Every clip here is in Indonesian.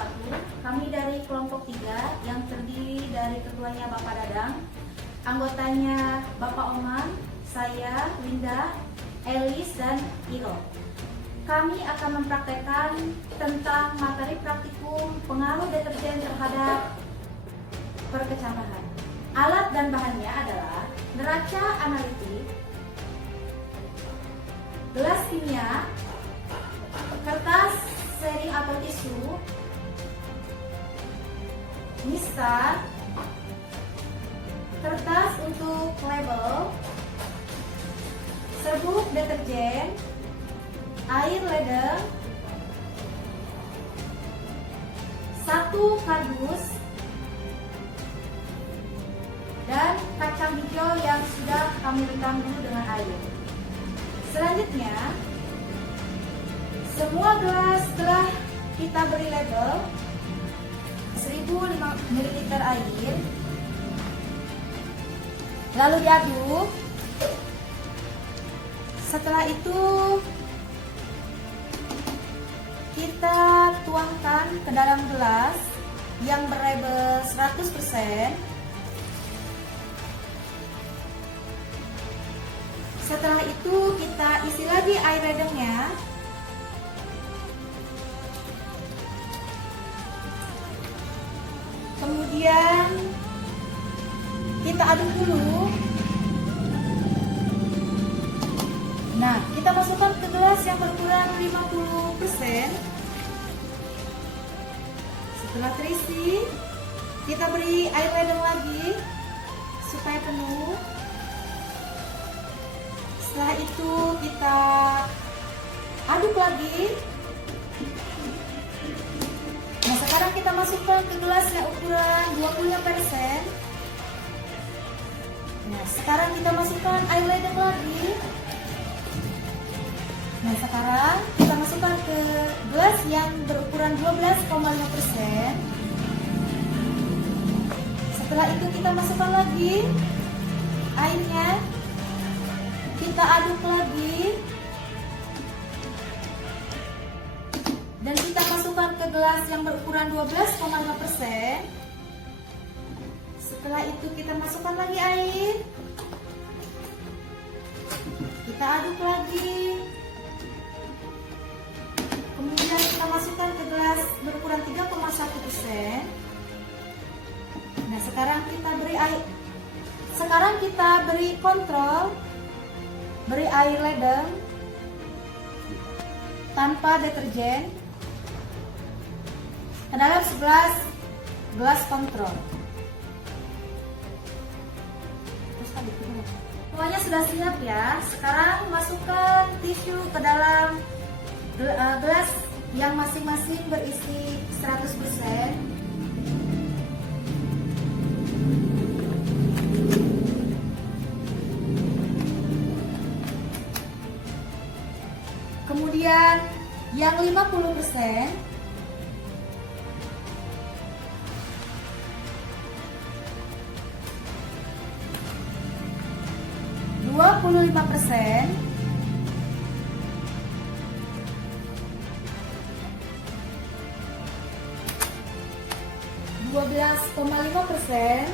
wabarakatuh. Kami dari kelompok 3 yang terdiri dari ketuanya Bapak Dadang, anggotanya Bapak Oman, saya, Linda, Elis, dan Iro. Kami akan mempraktekkan tentang materi praktikum pengaruh deterjen terhadap perkecambahan. Alat dan bahannya adalah neraca analitik, gelas kimia, kertas sharing atau tisu, mistar, kertas untuk label, serbuk deterjen, air ledeng, 1 kardus, dan kacang hijau yang sudah kami rendam dulu dengan air. Selanjutnya, semua gelas telah kita beri label 1000 ml air, lalu diaduk. Setelah itu kita tuangkan ke dalam gelas yang berlabel 100%. Setelah itu kita isi lagi air ledengnya. Kemudian kita aduk dulu. Nah, kita masukkan ke gelas yang berukuran 50%. Setelah terisi, kita beri air ledeng lagi supaya penuh. Setelah itu kita aduk lagi. Nah, sekarang kita masukkan ke gelas yang ukuran 25%. Nah, sekarang kita masukkan air ledeng lagi. Nah, sekarang kita masukkan ke gelas yang berukuran 12,5%. Setelah itu kita masukkan lagi airnya. Kita aduk lagi. Dan kita masukkan ke gelas yang berukuran 12,5%. Setelah itu kita masukkan lagi air. Kita aduk lagi. Kemudian kita masukkan ke gelas berukuran 3,1%. Nah, sekarang kita beri air. Sekarang kita beri kontrol. Beri air ledeng tanpa deterjen ke dalam 11 gelas kontrol. Semuanya sudah siap ya. Sekarang masukkan tisu ke dalam gelas yang masing-masing berisi 100%. Kemudian yang 50%, %, 12,5%,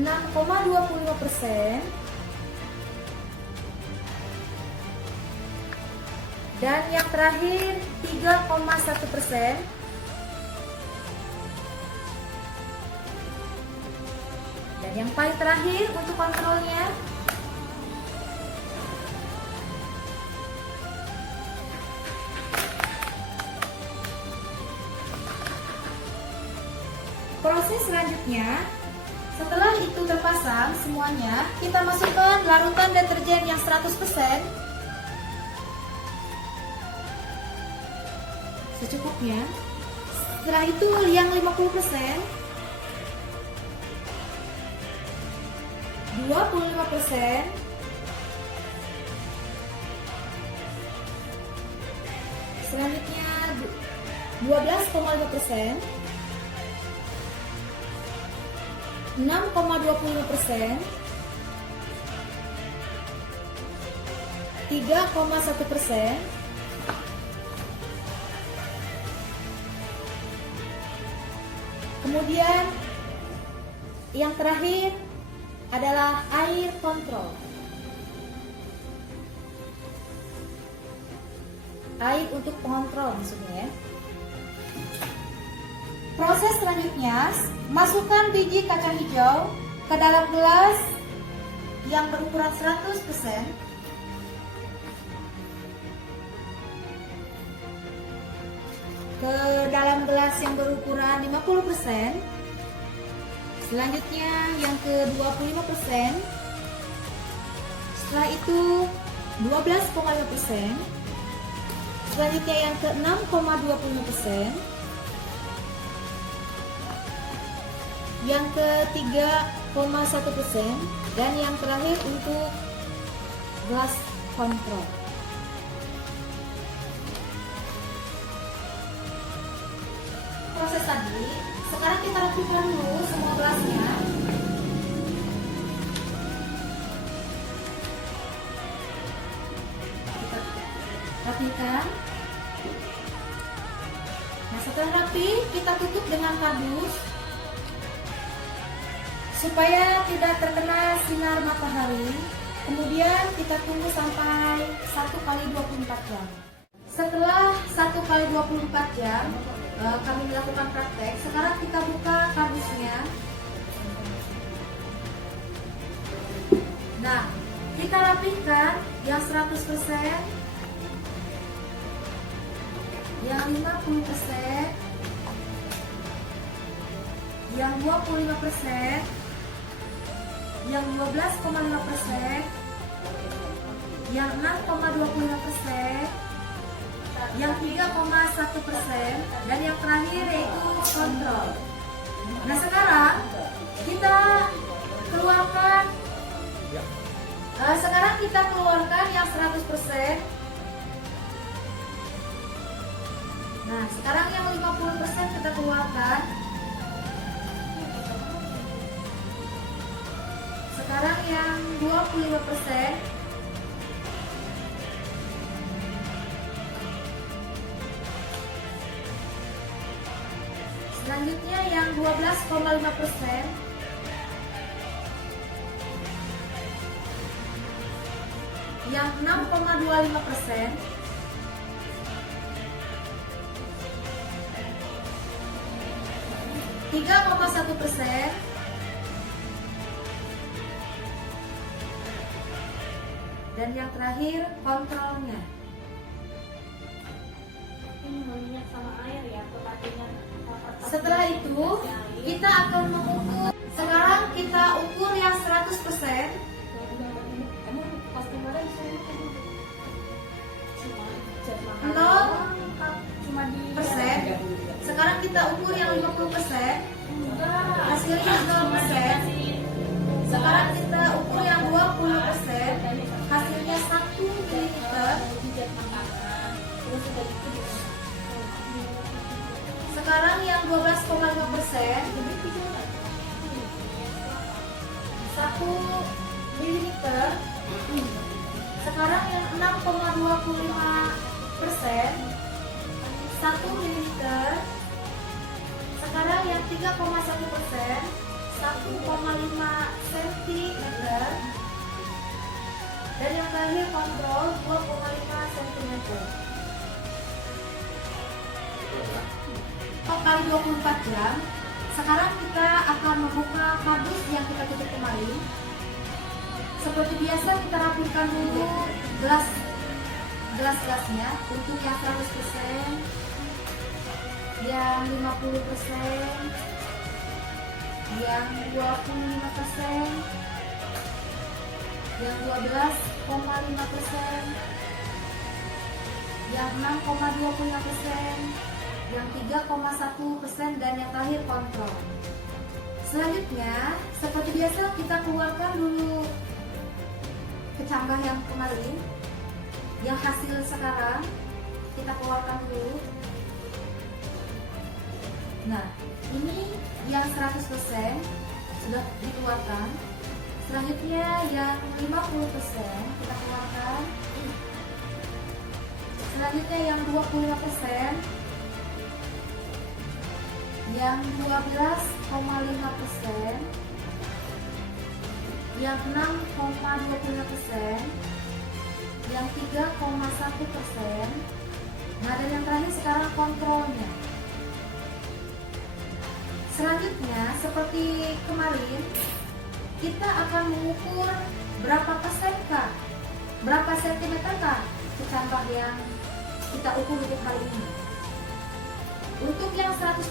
6,25%, dan yang terakhir 3,1%. Dan yang paling terakhir untuk kontrolnya proses selanjutnya. Setelah itu terpasang semuanya, kita masukkan larutan deterjen yang 100% secukupnya. Setelah itu yang 50%, 25%, selanjutnya 12,5%, 6,25%, 3,1%. Kemudian yang terakhir adalah air kontrol. Air untuk pengontrol maksudnya ya. Proses selanjutnya, masukkan biji kacang hijau ke dalam gelas yang berukuran 100%. Ke dalam gelas yang berukuran 50%. Selanjutnya yang ke 25%. Setelah itu 12,5%. Selanjutnya yang ke 6,25%. Yang ke 3,1%. Dan yang terakhir untuk gelas kontrol. Proses tadi, sekarang kita rapikan dulu semua gelasnya. Kita rapikan. Nah, setelah rapi, kita tutup dengan kardus supaya tidak terkena sinar matahari. Kemudian kita tunggu sampai 1 kali 24 jam. Setelah 1 kali 24 jam kami melakukan praktek. Sekarang kita buka kardusnya. Nah, kita rapikan yang 100%, yang 50%, yang 25%, yang 12,5%, yang 6,25%, yang 3,1%, dan yang terakhir yaitu kontrol. Nah, sekarang kita keluarkan yang 100%. Nah, sekarang yang 50% kita keluarkan. Sekarang yang 25%. Selanjutnya yang 12,5%. Yang 6,25%. %, dan yang terakhir kontrolnya. Ini minyak sama air ya, Setelah itu kita akan mengukur. Sekarang kita ukur yang 100%. pas kemarin saya cuma di persen. Sekarang kita ukur yang 50%. Hasilnya 0%. Sekarang kita ukur yang 20%. Hasilnya 1 ml. Sekarang yang 12,5%. 1 ml. Sekarang yang 6,25%. 1 ml. Sekarang yang 3,1%. 1,5 cm. Dan yang terakhir kontrol 2,5 cm. Kali 24 jam. Sekarang kita akan membuka kardus yang kita tutup kemarin. Seperti biasa kita rapikan dulu gelas-gelasnya untuk yang 100%, yang 50%, yang 25%, yang 12,5%, yang 6,25%, yang 3,1%, dan yang terakhir kontrol. Selanjutnya, seperti biasa kita keluarkan dulu kecambah yang kemarin, yang hasil sekarang kita keluarkan dulu. Nah, ini yang 100% sudah dikeluarkan. Selanjutnya yang 50% kita keluarkan. Selanjutnya yang 25%, yang 12,5%, yang 6,25%, yang 3,1%. Nah, dan yang terakhir sekarang kontrolnya. Selanjutnya seperti kemarin, kita akan mengukur berapa persenkah, berapa sentimeterkah kecambah yang kita ukur untuk hari ini. Untuk yang 100%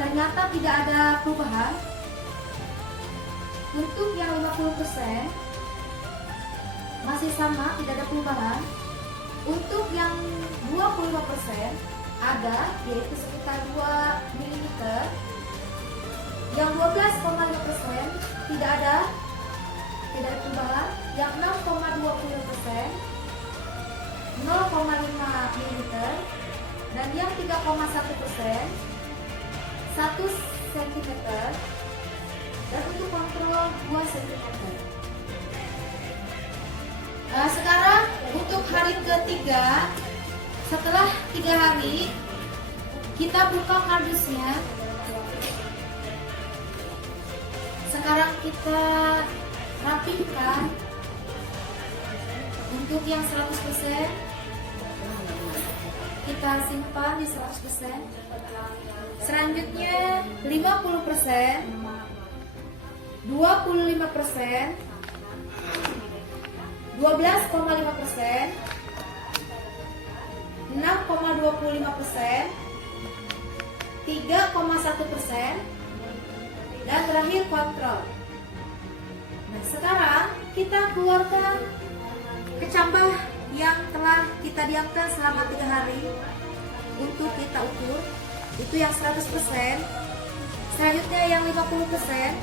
ternyata tidak ada perubahan. Untuk yang 50% masih sama, tidak ada perubahan. Untuk yang 25% ada, yaitu sekitar 2 mm. Yang 12,5% tidak ada perubahan. Yang 6,20% 0,5 mm. Dan yang 3,1% 1 cm. Dan untuk kontrol 2 cm. Sekarang untuk hari ketiga, setelah 3 hari kita buka kardusnya. Sekarang kita rapikan. Untuk yang 100% kita simpan di 100%. Selanjutnya 50%, 25%, 12,5%, 6,25%, 3,1%, dan terakhir kontrol. Nah, sekarang kita keluarkan kecambah yang telah kita diamkan selama 3 hari untuk kita ukur. Itu yang 100%. Selanjutnya yang 50%,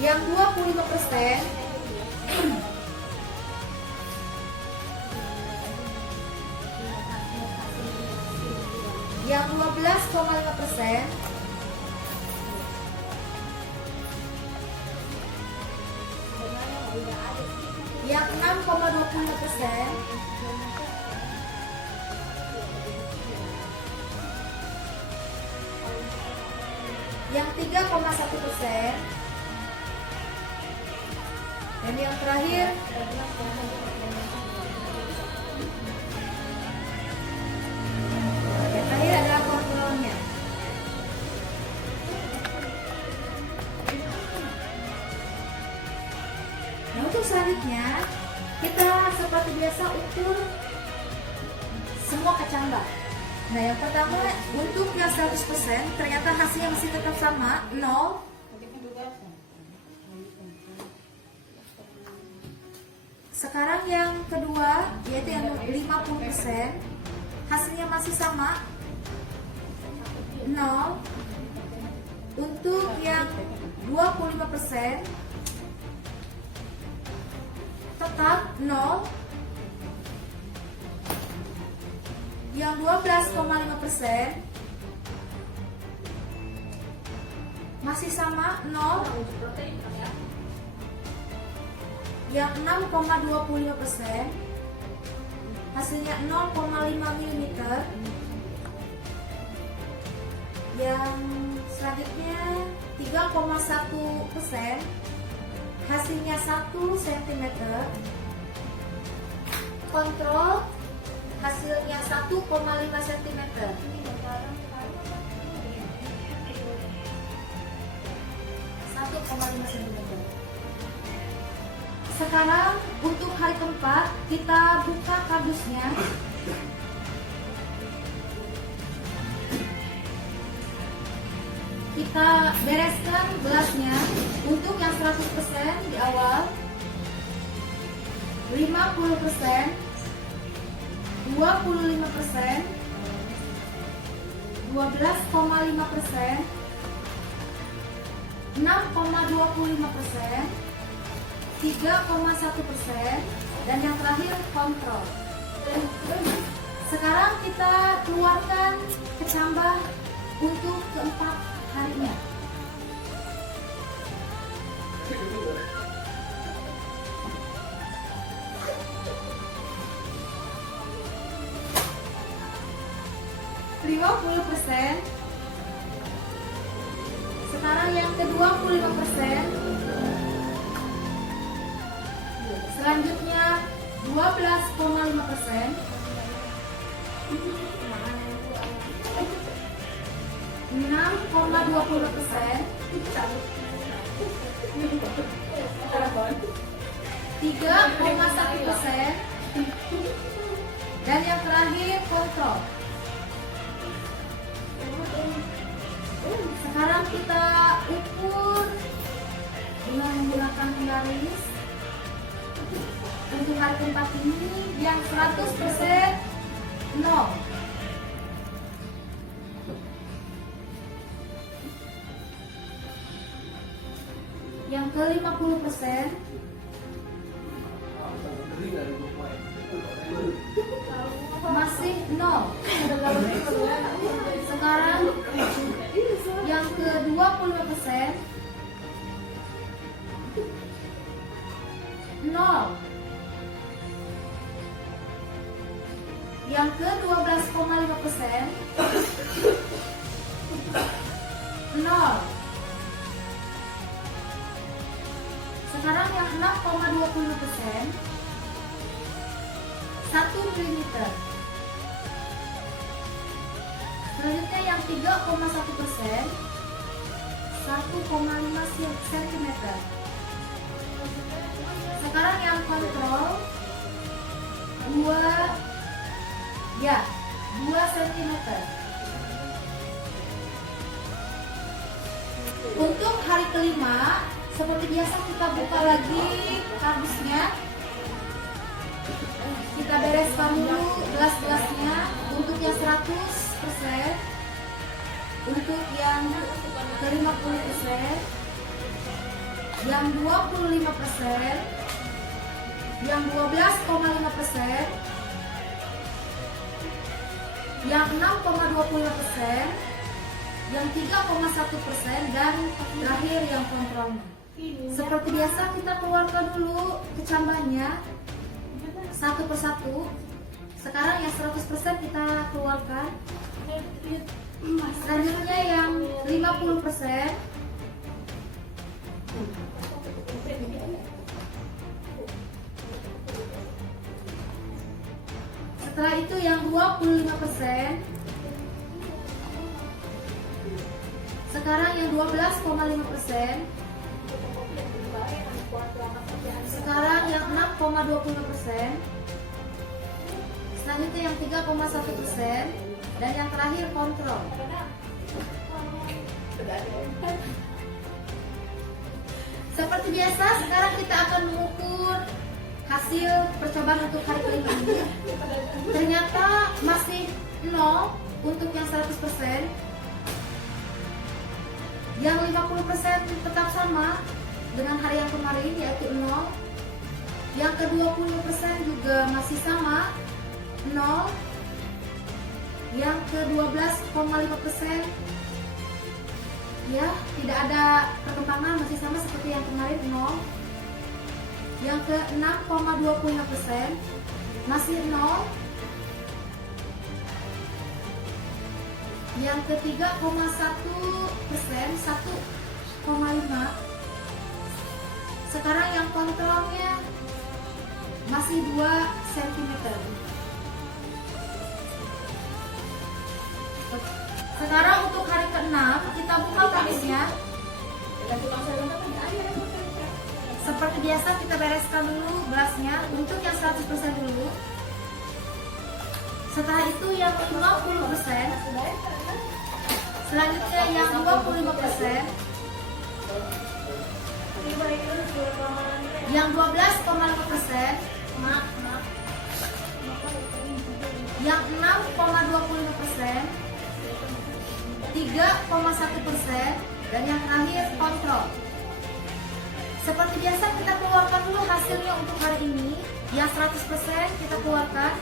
yang 25%, yang 12,5%, yang 6,25%, yang 3,1%, dan yang terakhir adalah kontrolnya. Nah, untuk selanjutnya kita seperti biasa ukur semua kecambah. Nah, yang pertama untuk yang 100% ternyata hasilnya masih tetap sama, 0. Sekarang yang kedua, yaitu yang 50%, hasilnya masih sama, 0. Untuk yang 25% tetap 0. Yang 12,5% masih sama, 0. Yang 6,25% hasilnya 0,5 mm. Yang selanjutnya 3,1% hasilnya 1 cm. Kontrol hasilnya 1,5 cm. Sekarang untuk hari keempat kita buka kardusnya. Kita bereskan gelasnya. Untuk yang 100% di awal, 50%, 25%, 12,5%, 6,25%, 3,1%, dan yang terakhir kontrol. Sekarang kita keluarkan kecambah untuk keempat harinya. 50%. Sekarang yang ke 25%. Selanjutnya 12,5%. 6,20%. 3,1%. Dan yang terakhir kontrol. Sekarang kita ukur dengan menggunakan penggaris. Untuk hari keempat ini yang 100% 0. Yang ke 50% masih 0. Sekarang yang ke 25% 0. Yang ke 12,5% 0. Sekarang yang 6,20% 1 mm. Selanjutnya yang 3,1% 1,5 cm. Sekarang yang kontrol 2 cm. Untuk hari kelima, seperti biasa kita buka lagi kardusnya. Kita bereskan dulu gelas-gelasnya. Untuk yang 100%, untuk yang ke 50%, yang 25%, yang 12,5%, yang 6,25%, yang 3,1%, dan terakhir yang kontrolnya. Seperti biasa kita keluarkan dulu kecambahnya satu persatu. Sekarang yang 100% kita keluarkan. Selanjutnya yang 50%. Setelah itu yang 25%. Sekarang yang 12,5%. Sekarang yang 6,25%. Selanjutnya yang 3,1%. Dan yang terakhir kontrol. Seperti biasa, sekarang kita akan mengukur hasil percobaan untuk hari kelima ini. Ternyata masih 0 untuk yang 100%. Yang 50% tetap sama dengan hari yang kemarin, yaitu 0. Yang ke 20% juga masih sama, 0. Yang ke 12,5%, ya, tidak ada perkembangan, masih sama seperti yang kemarin, 0. Yang ke 6,25% masih 0. Yang ke 3,1%, 1,5. Sekarang yang kontrolnya masih 2 cm. Sekarang untuk hari ke-6 kita buka kardusnya. Seperti biasa kita bereskan dulu gelasnya. Untuk yang 100% dulu. Setelah itu yang 50%. Selanjutnya yang 25%. Yang 12,5%. Yang 6,25%. 3,1%. Dan yang terakhir kontrol. Seperti biasa kita keluarkan dulu hasilnya untuk hari ini. Yang 100% kita keluarkan.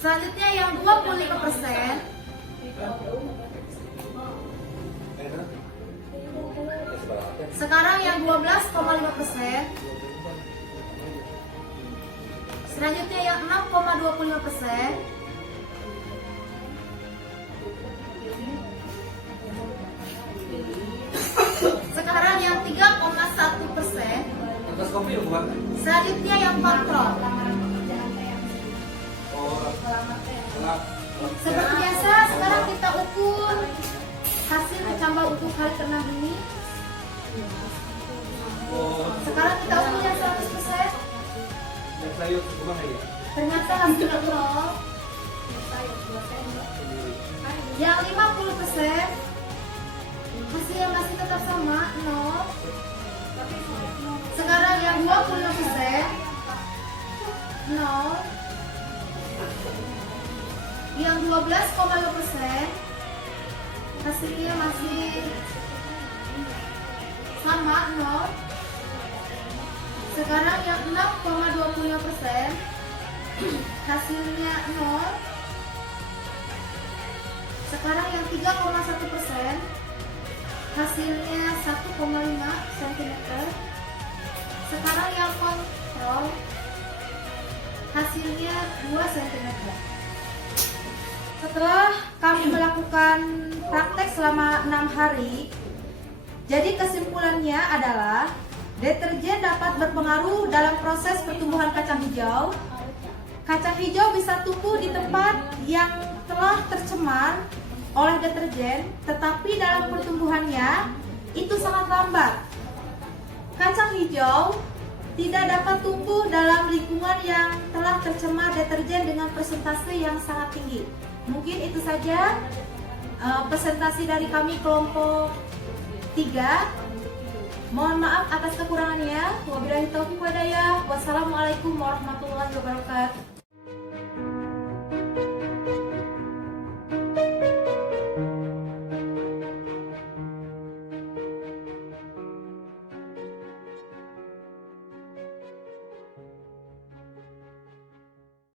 Selanjutnya yang 25%. Sekarang yang 12,5%. Selanjutnya yang 6,25%. Sekarang yang 3,1%. Atas kopi ya bukan? Selanjutnya yang kontrol. Seperti biasa, sekarang kita ukur hasil kecambah untuk kali ke-6 ini. Sekarang kita ukur yang 100%. Yang sayur bukan ya? Ternyata hasilnya 0. Yang 50%, hasilnya masih tetap sama, 0. Sekarang yang 25%, 0. Yang 12,5%, hasilnya masih sama, 0. Sekarang yang 6,25%, hasilnya 0. Sekarang yang 3,1%, hasilnya 1,5 cm. Sekarang yang kontrol, hasilnya 2 cm. Setelah kami melakukan praktek selama 6 hari, jadi kesimpulannya adalah deterjen dapat berpengaruh dalam proses pertumbuhan kacang hijau. Kacang hijau bisa tumbuh di tempat yang telah tercemar oleh deterjen, tetapi dalam pertumbuhannya itu sangat lambat. Kacang hijau tidak dapat tumbuh dalam lingkungan yang telah tercemar deterjen dengan persentase yang sangat tinggi. Mungkin itu saja presentasi dari kami kelompok 3. Mohon maaf atas kekurangannya. Wabillahi taufiq wal hidayah. Wassalamualaikum warahmatullahi wabarakatuh.